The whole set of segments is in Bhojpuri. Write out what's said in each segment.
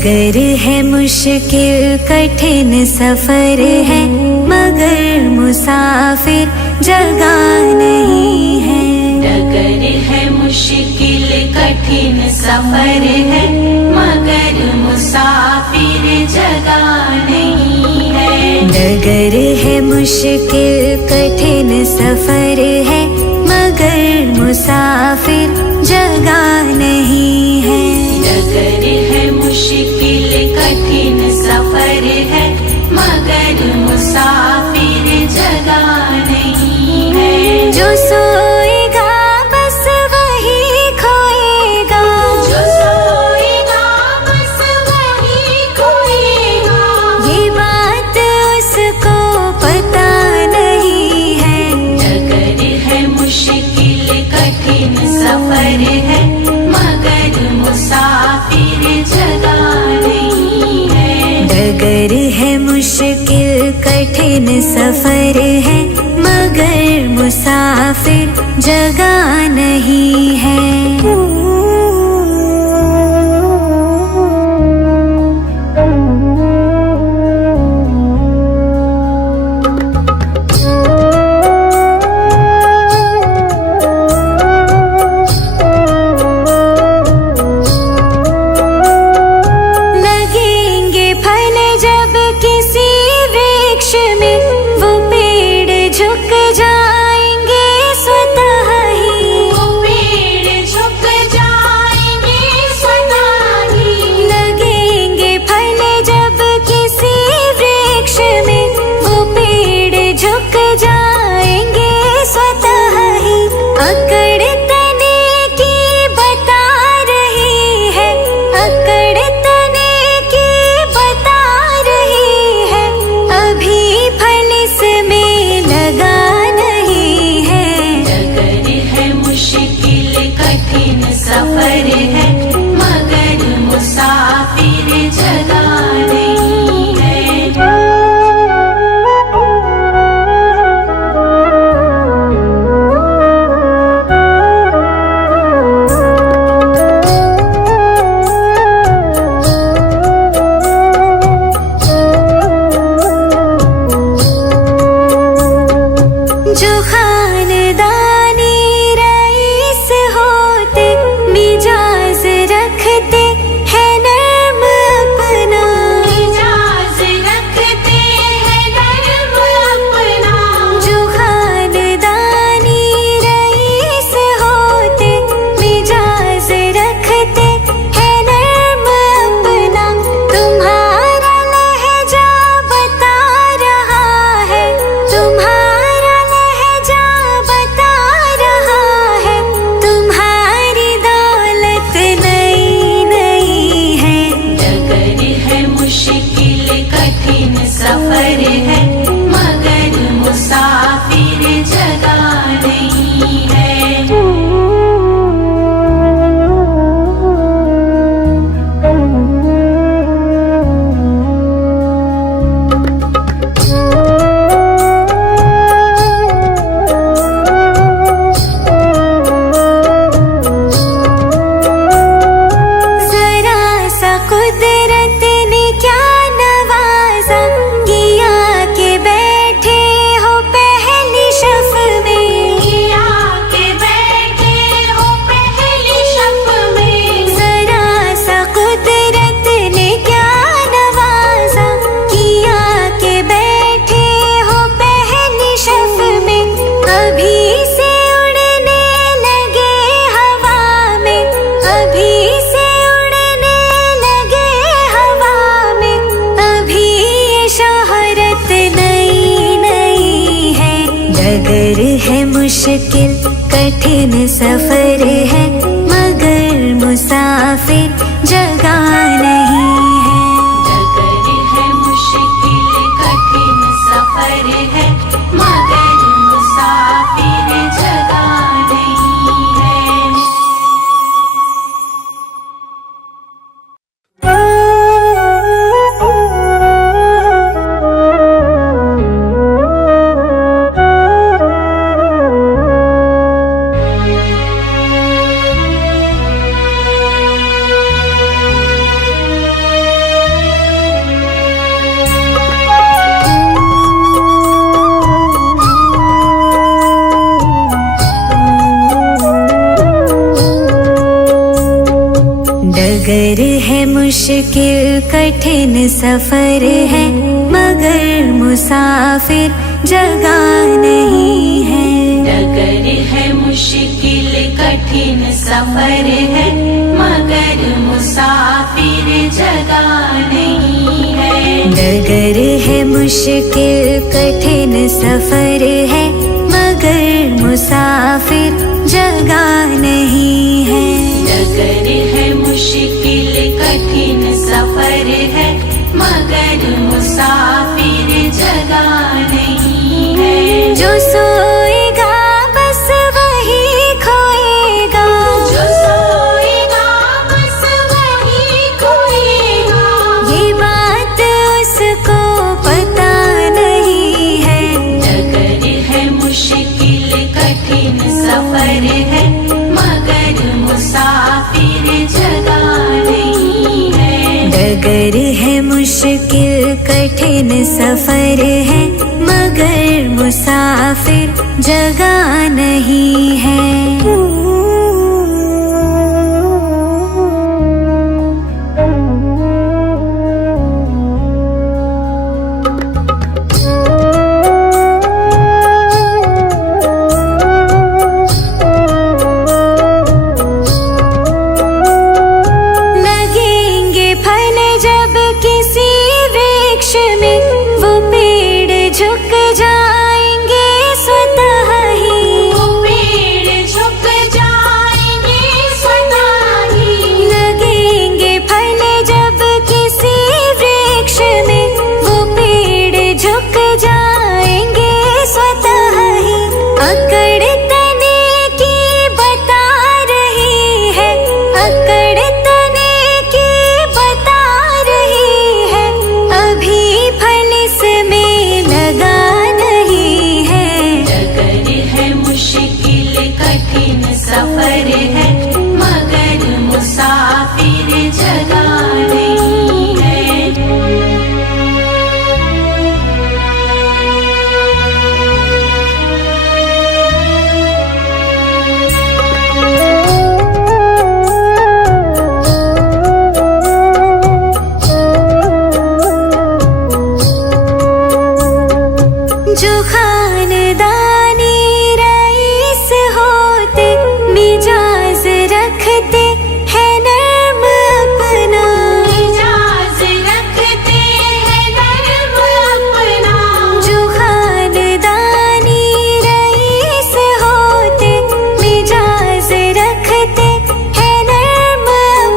डगर है मुश्किल कठिन सफर है, मगर मुसाफिर जगह नहीं है। डगर है मुश्किल कठिन सफर है, मगर मुसाफिर जगह नहीं है। डगर है मुश्किल कठिन सफर है, मगर मुसाफिर जगह नहीं है। डगर है मुश्किल कठिन सफर है, मगर मुसाफिर जगह नहीं है। जो सोएगा बस वही खोएगा, जो सोएगा बस वही खोएगा। ये बात उसको पता नहीं है। डगर है मुश्किल कठिन सफर है, मगर मुसाफिर जगह नहीं है। डगर है मुश्किल कठिन सफर है, मगर मुसाफिर जगह नहीं है। मुश्किल कठिन सफर है, मगर मुसाफिर जगह नहीं है। डगर है मुश्किल कठिन सफर है, मगर मुसाफिर जगह नहीं है। डगर है मुश्किल कठिन सफर है, मगर मुसाफिर जगह नहीं है। डगर है मुश्किल कठिन सफर है, मगर मुसाफिर जगह नहीं है। डगर है मुश्किल कठिन सफर है, मगर मुसाफिर जगह नहीं है। डगर है मुश्किल कठिन सफर है, मगर मुसाफिर जगह नहीं है। जो सोएगा बस वही खोएगा, जो सोएगा बस वही खोएगा। ये बात उसको पता नहीं है। डगर है मुश्किल कठिन सफर है, मगर मुसाफिर जगह नहीं है। डगर है मुश्किल कठिन सफर है, मगर मुसाफिर जगह नहीं है। लगेंगे फल जब किसी वृक्ष में, वो पेड़ झुक जाएंगे स्वतः ही। वो पेड़ झुक जाएंगे स्वतः ही। लगेंगे फल जब किसी वृक्ष में, वो पेड़ झुक जाएंगे स्वतः ही। अकड़ तने की बता रही है, अकड़ तने की बता रही है, अभी फल इसमें लगा नहीं है। डगर है मुश्किल कठिन सफर है, मगर मुसाफिर जगह नहीं है। जो खानदानी रईस होते, मिजाज रखते हैं नर्म अपना। मिजाज रखते हैं नर्म अपना। जो खानदानी रईस होते, मिजाज रखते हैं नर्म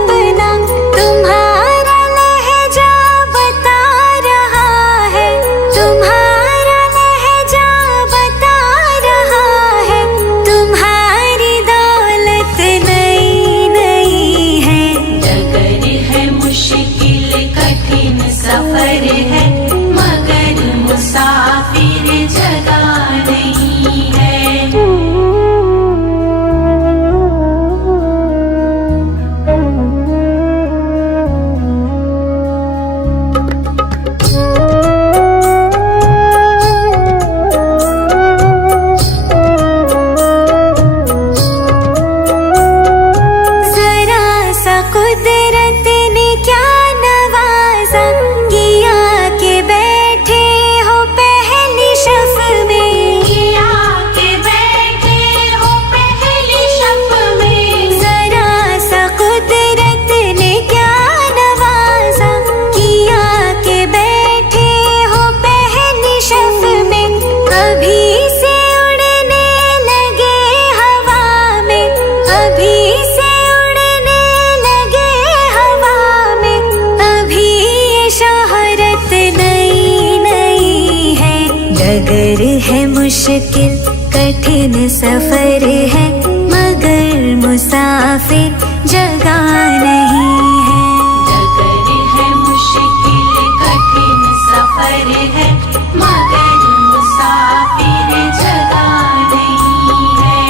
अपना। तुम्हारा लहजा बता रहा है, तुम्हारा लहजा बता रहा है, तुम्हारी दौलत नई नई है। डगर है मुश्किल कठिन सफर है, मगर मुसाफिर जगह नहीं है। जरा सा कुदरत ने क्या नवाजा, किया के बैठे हो पहली शफ में। किया के बैठे हो पहली शफ में। जरा सा कुदरत ने क्या नवाजा, किया के बैठे हो पहली शफ में। अभी से उड़ने लगे हवा में, अभी से उड़ने लगे हवा में, अभी ये शोहरत नई नई है। डगर है मुश्किल कठिन सफर है, मगर मुसाफिर जगह नहीं है। डगर है मुश्किल कठिन सफर है, मगर मुसाफिर जगह नहीं है।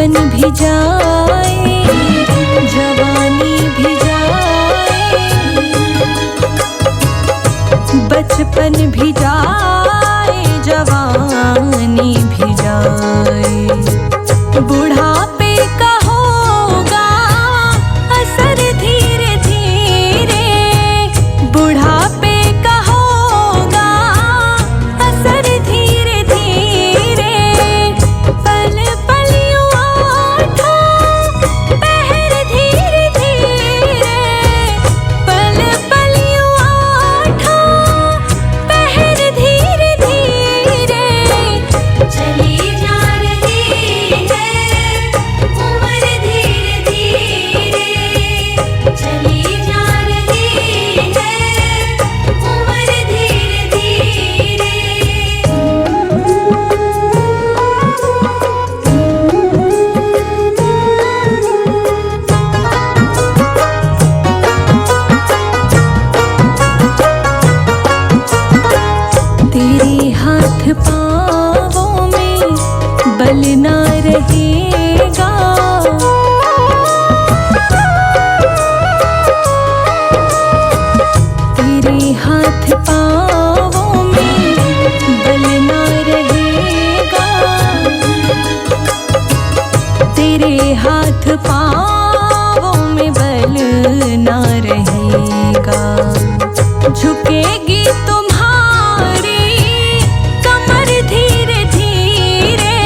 बचपन भी जाए जवानी भी जाए, बचपन भी जाए जवानी भी जाए, बुढ़ापे का होगा असर धीरे धीरे, बुढ़ापे का होगा असर धीरे धीरे, पल पल यूं आठा पहर धीरे धीरे, पल पल यूं आठा पहर धीरे धीरे, चली जा रही है उम्र धीरे धीरे, चली जा रही है उम्र धीरे धीरे। तेरे हाथ पाँवों में बल ना रहेगा, तेरे हाथ पाँवों में बल ना रहेगा, तेरे हाथ पाँवों में बल ना रहेगा, झुकेगी तुम्हारी कमर धीरे धीरे,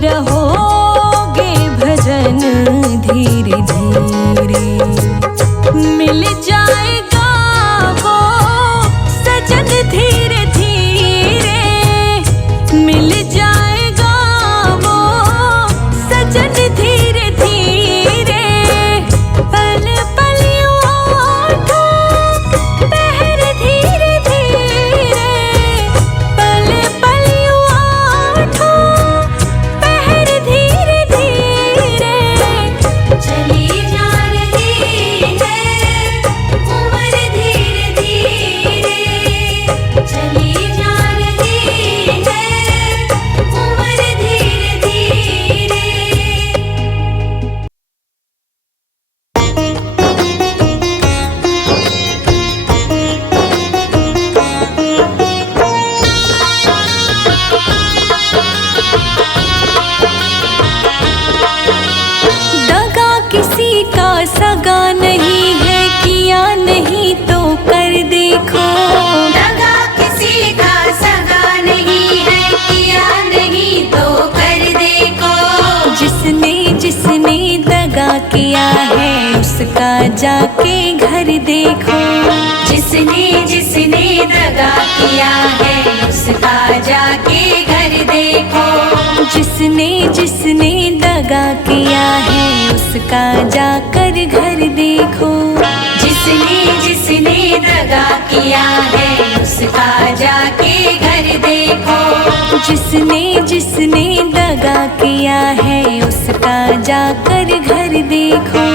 रहोगे भजन धीरे धीरे मिल जाएगा वो सजन धीरे धीरे मिल जाएगा वो सजन धीरे धीरे पल पल उठो पहर धीरे धीरे पल पल उठो पहर धीरे धीरे चली जा रही है उम्र धीरे धीरे चली जा रही है उम्र धीरे धीरे दगा किसी का सगा नहीं है किया नहीं तो कर देखो दगा किसी का सगा नहीं है किया नहीं तो कर देखो जिसने जिसने दगा किया है उसका जाके घर देखो जिसने जिसने दगा किया है उसका जाके घर देखो जिसने जिसने दगा किया है उसका जाकर घर देखो जिसने जिसने दगा किया है उसका जाके घर देखो जिसने जिसने दगा किया है उसका जाकर घर देखो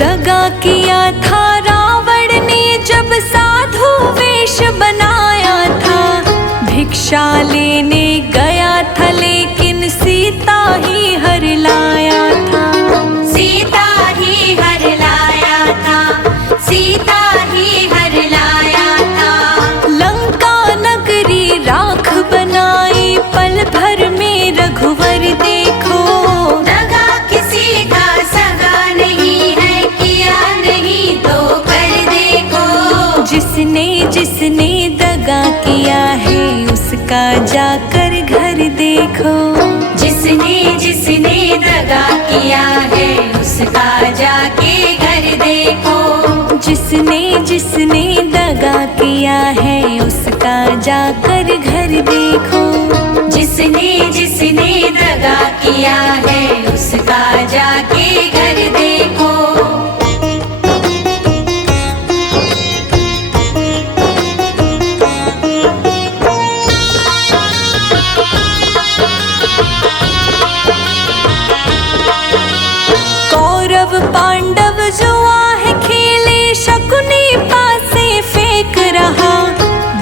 दगा किया था रावण ने जब साधु वेश बनाया था भिक्षा लेने गया था लेकिन सीता ही हर लाया था सीता ही हर लाया था सीता ही हर लाया था लंका नगरी राख बनाई पल भर में रघुवर देखो दगा किसी का सगा नहीं है किया नहीं तो कर देखो जिसने जिसने दगा किया है उसका जाकर घर देखो जिसने जिसने दगा किया है उसका जाके घर देखो जिसने जिसने दगा किया है उसका जाकर घर देखो जिसने जिसने दगा किया है उसका जाके घर देखो कौरव पांडव जुआ है खेले शकुनी पासे फेंक रहा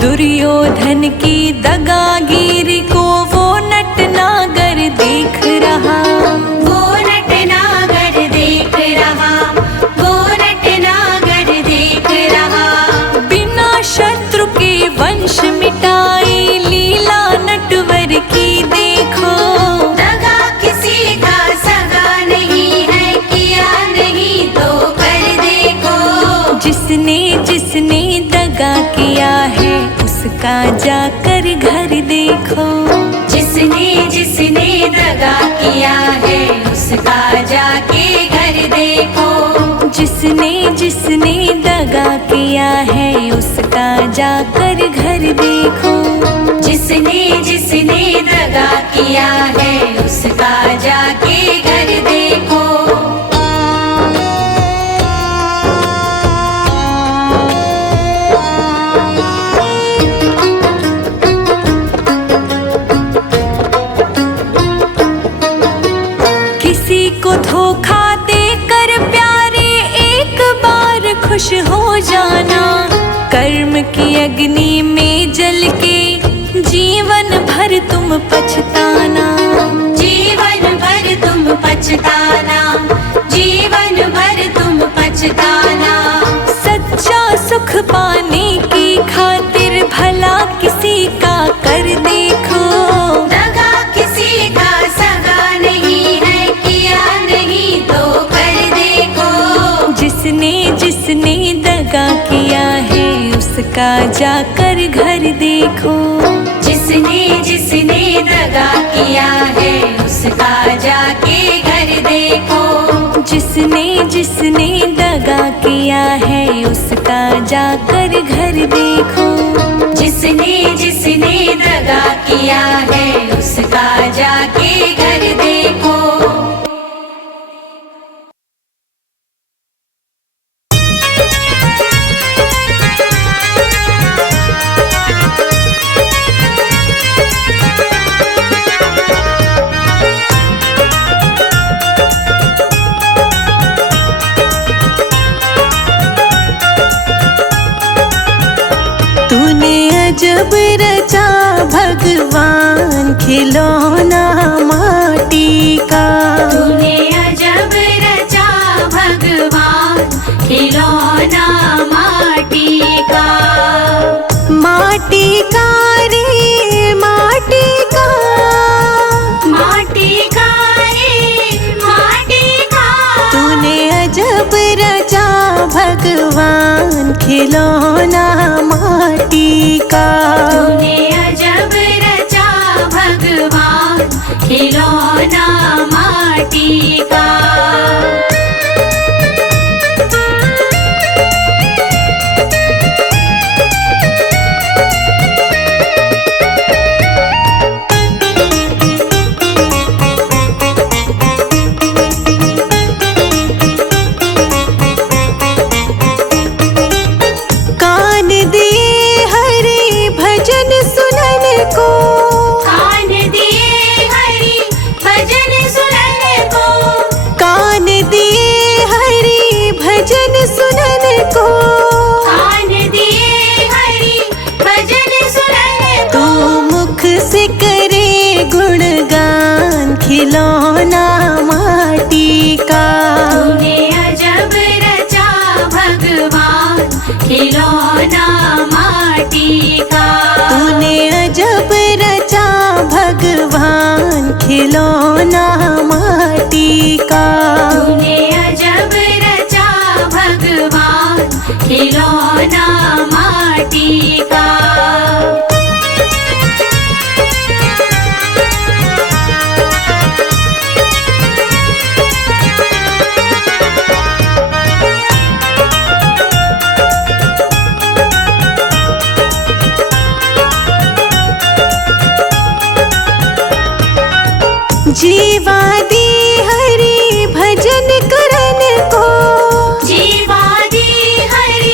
दुर्योधन की दगागिरी को वो नटनागर देख रहा वो नटनागर देख रहा वो नटनागर देख रहा बिना शत्रु के वंश मिटाए लीला नटवर की देखो दगा किसी का सगा नहीं है किया नहीं तो कर देखो जिसने जिसने दगा किया है उसका जाकर घर देखो जिसने जिसने दगा किया है उसका जाके घर देखो जिसने जिसने दगा किया है उसका जाकर घर देखो जिसने जिसने दगा किया है उसका जाके घर देखो किसी को धोखा देकर प्यारे एक बार खुश हो जाना कर्म की अग्नि में जल के जीवन भर तुम पछताना जीवन भर तुम पछताना जीवन भर तुम पछताना सच्चा सुख पाने की खातिर भला किसी का कर देखो दगा किसी का सगा नहीं है किया उसका जाकर घर देखो। जिसने जिसने दगा किया है उसका जाके घर देखो। जिसने जिसने दगा किया है उसका जाकर घर देखो। जिसने जिसने दगा किया है उसका जाके घर देखो। जब रचा भगवान खिलौना माटी का। तूने अजब रचा भगवान खिलौना माटी का। माटी का रे माटी का। माटी का रे माटी का। तूने अजब रचा भगवान खिलौना माटी का। तूने अजब रचा भगवान खिलौना माटी का। खिलौना माटी का। तूने अजब रचा भगवान खिलौना माटी का। तूने अजब रचा भगवान खिलौना माटी का। तूने अजब रचा भगवान खिलौना माटी का। जीवा दी हरि भजन करन को। जीवा दी हरि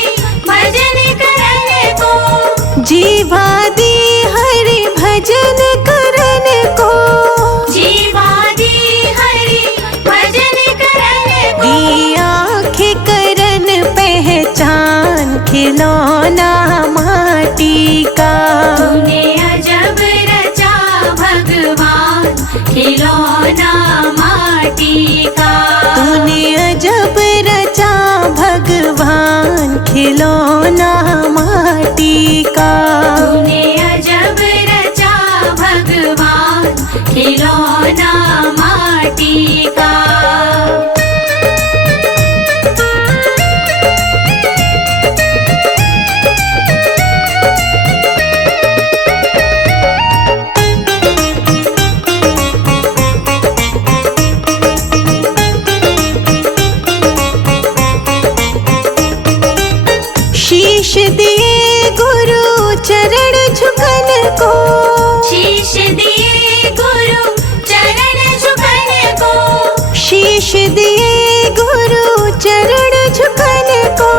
भजन करन को। जीवा दी हरि भजन करन को। जीवा दी हरि भजन करन को। दी आँखें करन पहचान खिलौना माटी का। तूने अजब रचा भगवान खिलौना माटी का। तूने अजब रचा भगवान खिलौना माटी का। तूने अजब रचा भगवान खिलौना माटी का। शीश दिए गुरु चरण झुकन को। शीश दिए गुरु चरण झुकन को। शीश दिए गुरु चरण झुकन को।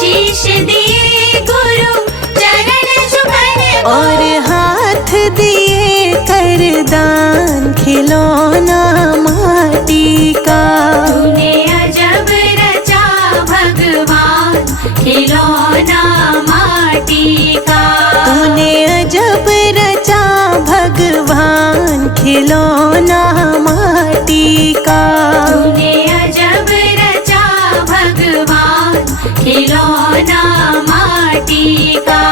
शीश दिए गुरु चरण झुकन को। और हाथ दिए करदान खिलौना माटी का। तूने अजब रचा भगवान खिलौना माटी का। तूने अजब रचा भगवान खिलौना माटी का। तूने अजब रचा भगवान खिलौना माटी का।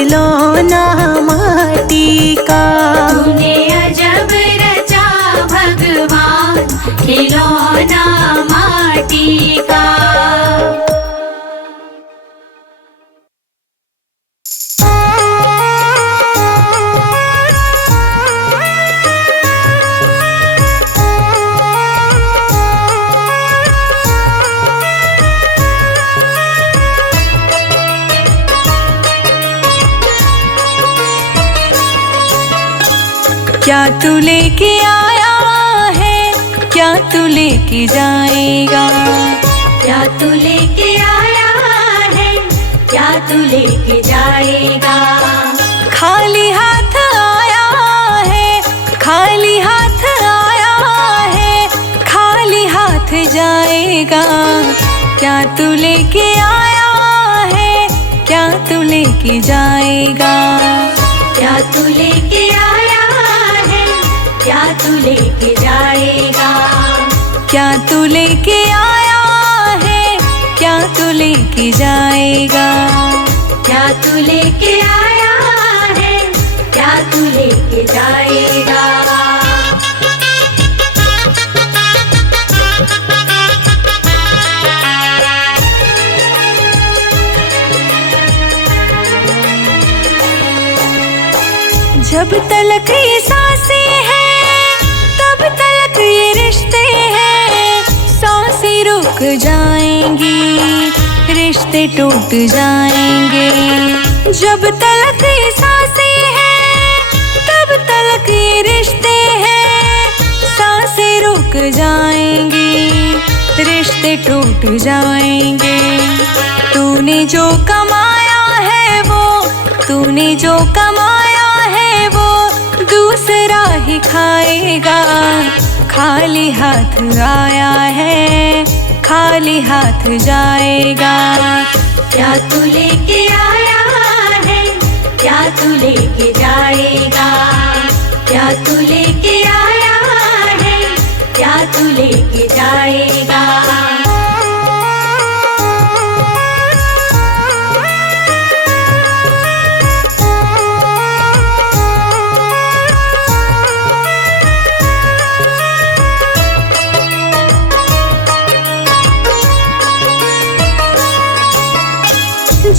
खिलौना माटी का। तूने अजब रचा भगवान खिलौना माटी का। क्या तू लेके आया है, क्या तू लेके जाएगा? क्या तू लेके आया है, क्या तू लेके जाएगा? खाली हाथ आया है, खाली हाथ आया है, खाली हाथ जाएगा। क्या तू लेके आया है, क्या तू लेके जाएगा? क्या तू लेके आया है, क्या तू लेके जाएगा? क्या तू लेके आया है, क्या तू लेके जाएगा? क्या तू लेके आया है, क्या तू लेके जाएगा? जब तलक ये सांसें हैं, तब तलक ये रिश्ते हैं। सांसें रुक जाएंगी, रिश्ते टूट जाएंगे। जब तलक ये सांसें हैं, तब तलक ये रिश्ते हैं। सांसें रुक जाएंगी, रिश्ते टूट जाएंगे। तूने जो कमाया है वो, तूने जो कमाया है वो दूसरा ही खाएगा। खाली हाथ आया है, खाली हाथ जाएगा। क्या तू लेके आया है, क्या तू लेके जाएगा? क्या तू लेके आया है, क्या तू लेके जाएगा?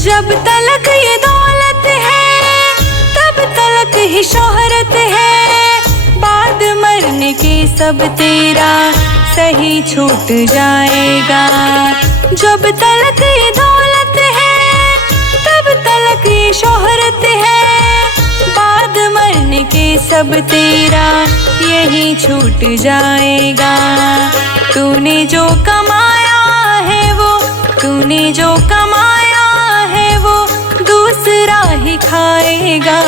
जब तलक ये दौलत है, तब तलक ही शोहरत है। बाद मरने के सब तेरा सही छूट जाएगा। जब तलक ये दौलत है, तब तलक ये शोहरत है। बाद मरने के सब तेरा यही छूट जाएगा। तूने जो कमाया है वो, तूने जो कमाया है वो दूसरा ही खाएगा।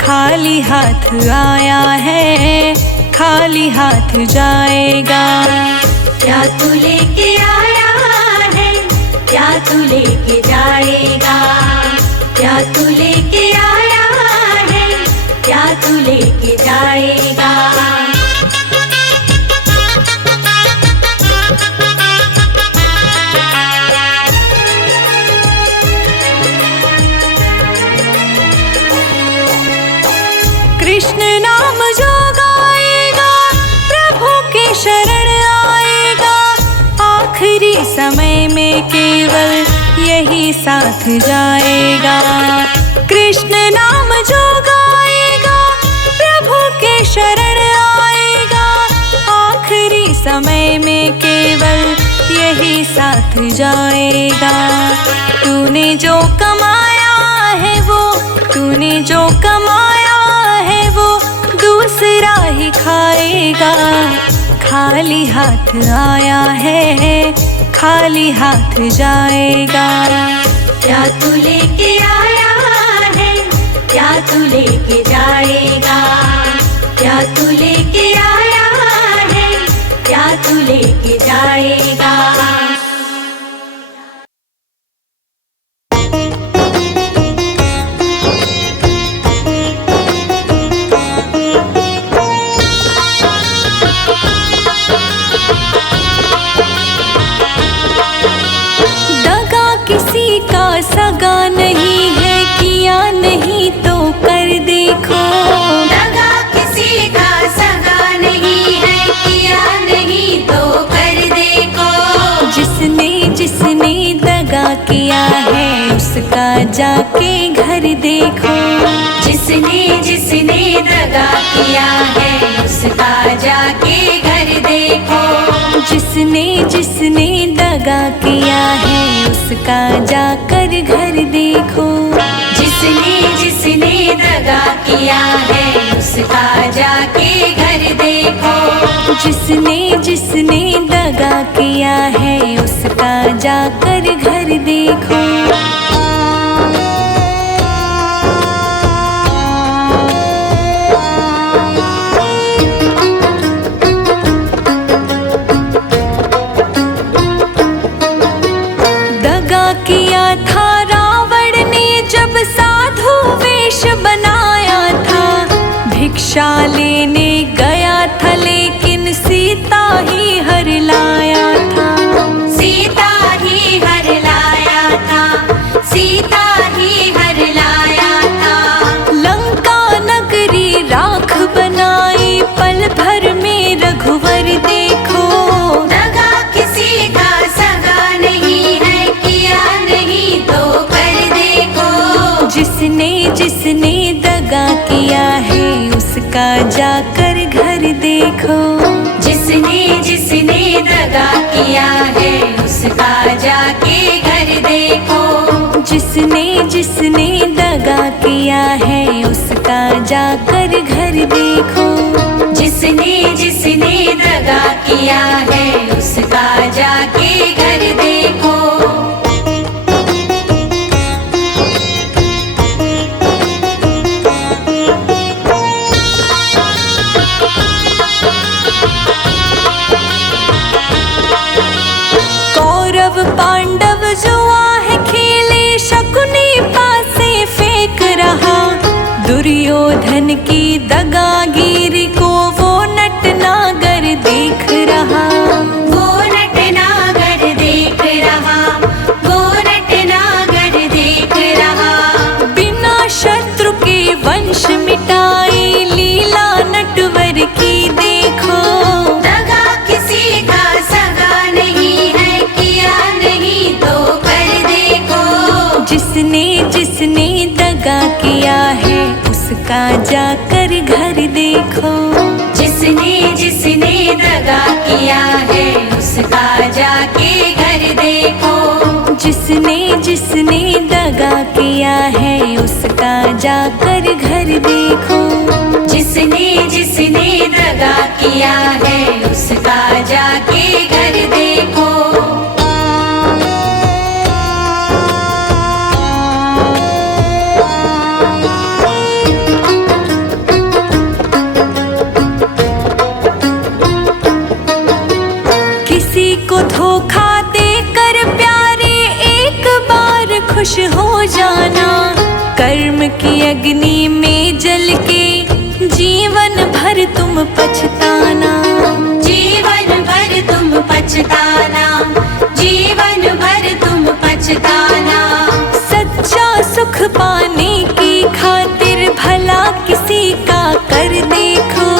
खाली हाथ आया है, खाली हाथ जाएगा। क्या तू लेके आया है, क्या तू लेके जाएगा? क्या तू लेके आया है, क्या तू लेके जाएगा? कृष्ण नाम जो गाएगा, प्रभु के शरण आएगा। आखिरी समय में केवल यही साथ जाएगा। कृष्ण नाम जो गाएगा, प्रभु के शरण आएगा। आखिरी समय में केवल यही साथ जाएगा। तूने जो कमाया है वो, तूने जो कमाया है वो दूसरा ही खाएगा। खाली हाथ आया है, खाली हाथ जाएगा। क्या तू लेके आया है, क्या तू लेके जाएगा? क्या तू लेके आया है, क्या तू लेके जाएगा? दगा किसी का सगा नहीं है, किया नहीं दगा किया है उसका जाके घर देखो। जिसने जिसने दगा किया है उसका जाके घर देखो। जिसने जिसने दगा किया है उसका जाकर घर देखो। जिसने जिसने दगा किया है उसका जाके घर देखो। जिसने जिसने दगा किया है उसका जाकर घर देखो। दगा किया था रावण ने जब साधु वेश बनाया था। भिक्षा लेने गया था लेकिन सीता ही हर लाया था। सीता ही हर लाया था। सीता ही हर लाया था। लंका नगरी राख बनाई पल भर में रघुवर देखो। दगा किसी का सगा नहीं है किया नहीं तो कर देखो। जिसने जिसने दगा किया है उसका जाकर घर देखो। जिसने जिसने दगा किया है उसका जाके घर देखो। जिसने जिसने दगा किया है उसका जाकर घर देखो। जिसने जिसने दगा किया है उसका जाके घर देखो। कौरव पांडव जुआ है खेले शकुनी पासे फेंक रहा। दुर्योधन की दगागिरी को वो नटनागर देख रहा। वो नटनागर देख रहा। वो नटनागर देख रहा। बिना शत्रु के वंश मिटाए लीला नटवर की देखो। दगा किसी का सगा नहीं है किया नहीं तो कर देखो। जिसने जिसने दगा किया है उसका जाकर घर देखो। जिसने जिसने दगा किया है उसका जाके घर देखो। जिसने जिसने दगा किया है उसका जाकर घर देखो। जिसने जिसने दगा किया है उसका जाके घर देखो। किसी को धोखा देकर प्यारे एक बार खुश हो जाना। कर्म की अग्नि में जल के जीवन भर तुम पछताना। जीवन भर तुम पछताना। जीवन भर तुम पछताना। सच्चा सुख पाने की खातिर भला किसी का कर देखो।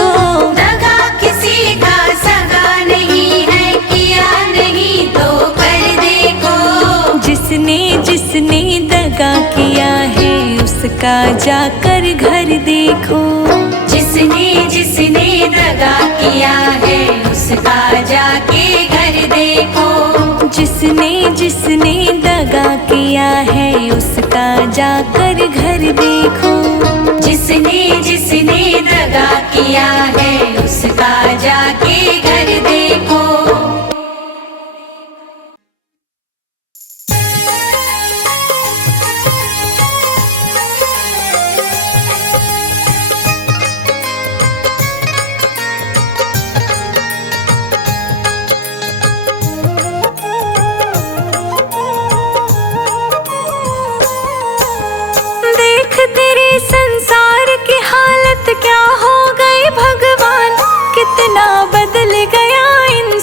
दगा किसी का सगा नहीं है किया नहीं तो कर देखो। जिसने जिसने दगा किया है उसका जाकर घर देखो। जिसने जिसने दगा किया है उसका जाके घर देखो। जिसने जिसने दगा किया है उसका जाकर घर देखो। जिसने जिसने दगा किया है उसका जाके घर देखो। देख तेरे संसार की हालत क्या हो गई भगवान। कितना बदल गया इंसान।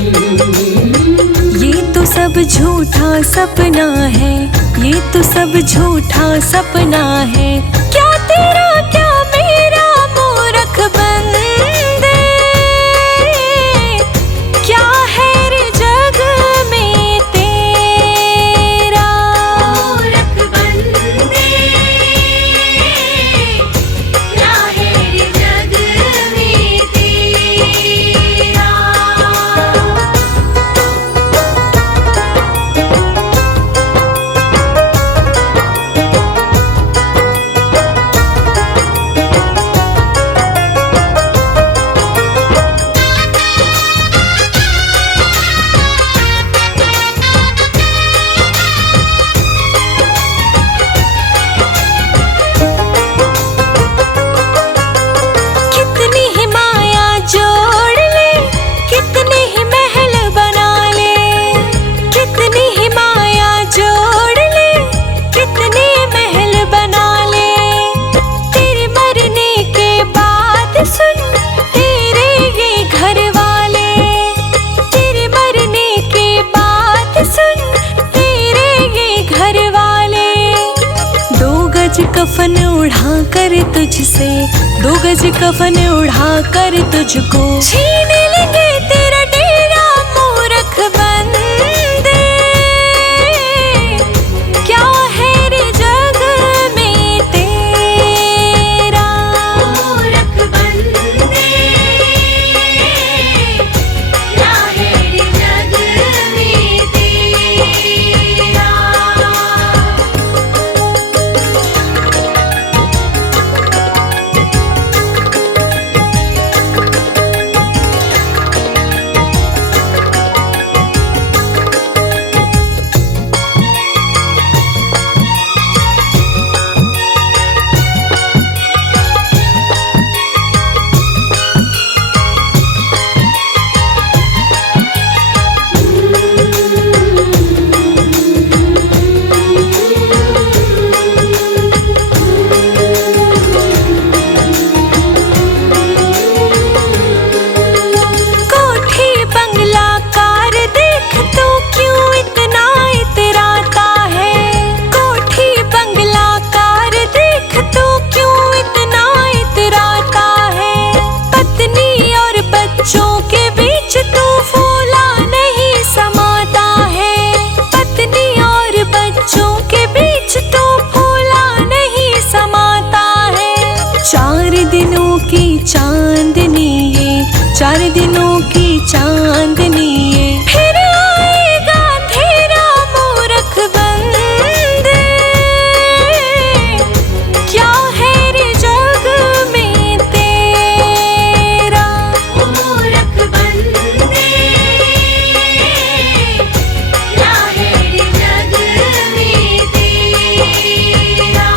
ये तो सब झूठा सपना है, ये तो सब झूठा सपना है। क्या तेरा क्या मेरा मूरख बंदे, क्या है रे जग में तेरा। मूरख बंदे, क्या है रे जग में तेरा। कितनी ही माया जोड़ ले, कितने ही महल बना ले, कितनी ही माया जोड़ ले, कितने महल बना ले। तेरे मरने के बाद सुन तेरे ये घर वाले, तेरे मरने के बाद सुन तेरे ये घर वाले। 2 गज कफन उड़ा कर तुझसे, 2 गज कफन उड़ा कर तुझको छीन लेंगे तेरा डेरा। मूरख बंदे, क्या है रे जग में तेरा। मूरख बंदे, क्या है रे जग में तेरा। कोठी बंगला कार देख तो क्यों इतना इतराता है। कोठी बंगला कार देख तो क्यों इतना इतराता है। पत्नी और बच्चों के बीच तू फूला नहीं समाता है। पत्नी और बच्चों के बीच तू फूला नहीं समाता है। 4 दिनों की चांदनी ये, 4 दिनों की चांदनी ये, फिर आएगा अंधेरा। मूरख बंदे, क्या है रे जग में तेरा। मूरख बंदे, क्या है रे जग में तेरा।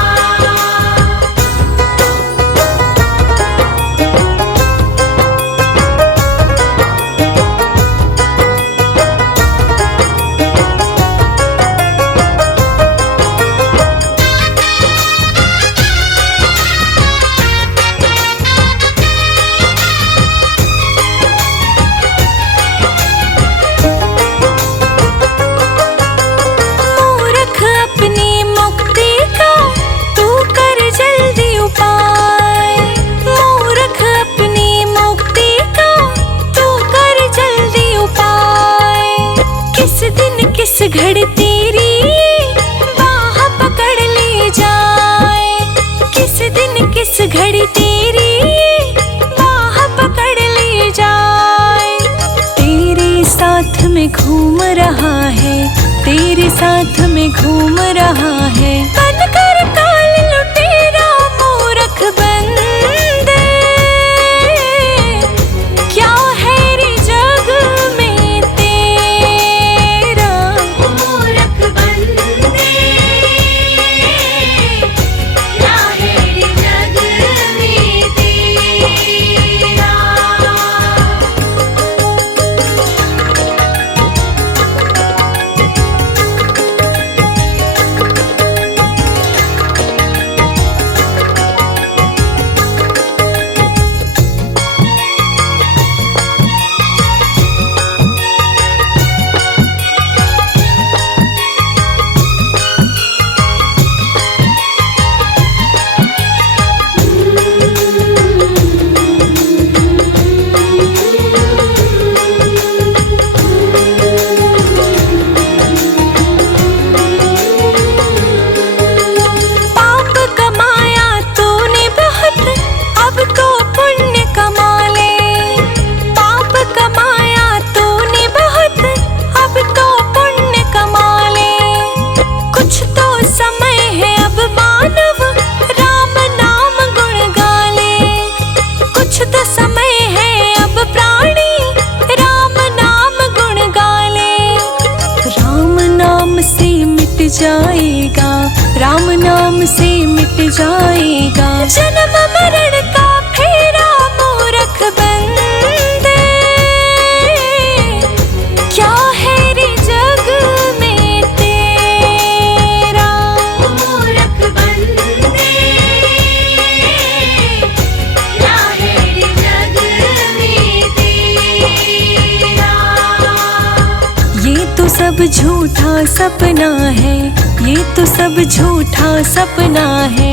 मूर्ख अपनी मुक्ति का तू कर जल्दी उपाय। मूर्ख अपनी मुक्ति का तू कर जल्दी उपाय। किस दिन किस घड़ी तेरी बाह पकड़ ले जाए। किस दिन किस घड़ी तेरी बाह पकड़ ले जाए। तेरे साथ में घूम रहा है, तेरे साथ में घूम रहा है बनकर काल लुटेरा। मूरख बंदे, क्या है रे जग में तेरा। मूरख बंदे, क्या है रे जग में तेरा। जाएगा, राम नाम से मिट जाएगा। जन्म मरण का फेरा मूरख बंदे, क्या है रे जग में तेरा। मूरख बंदे, क्या है रे जग में तेरा। ये तो सब झूठा सपना है, ये तो सब झूठा सपना है।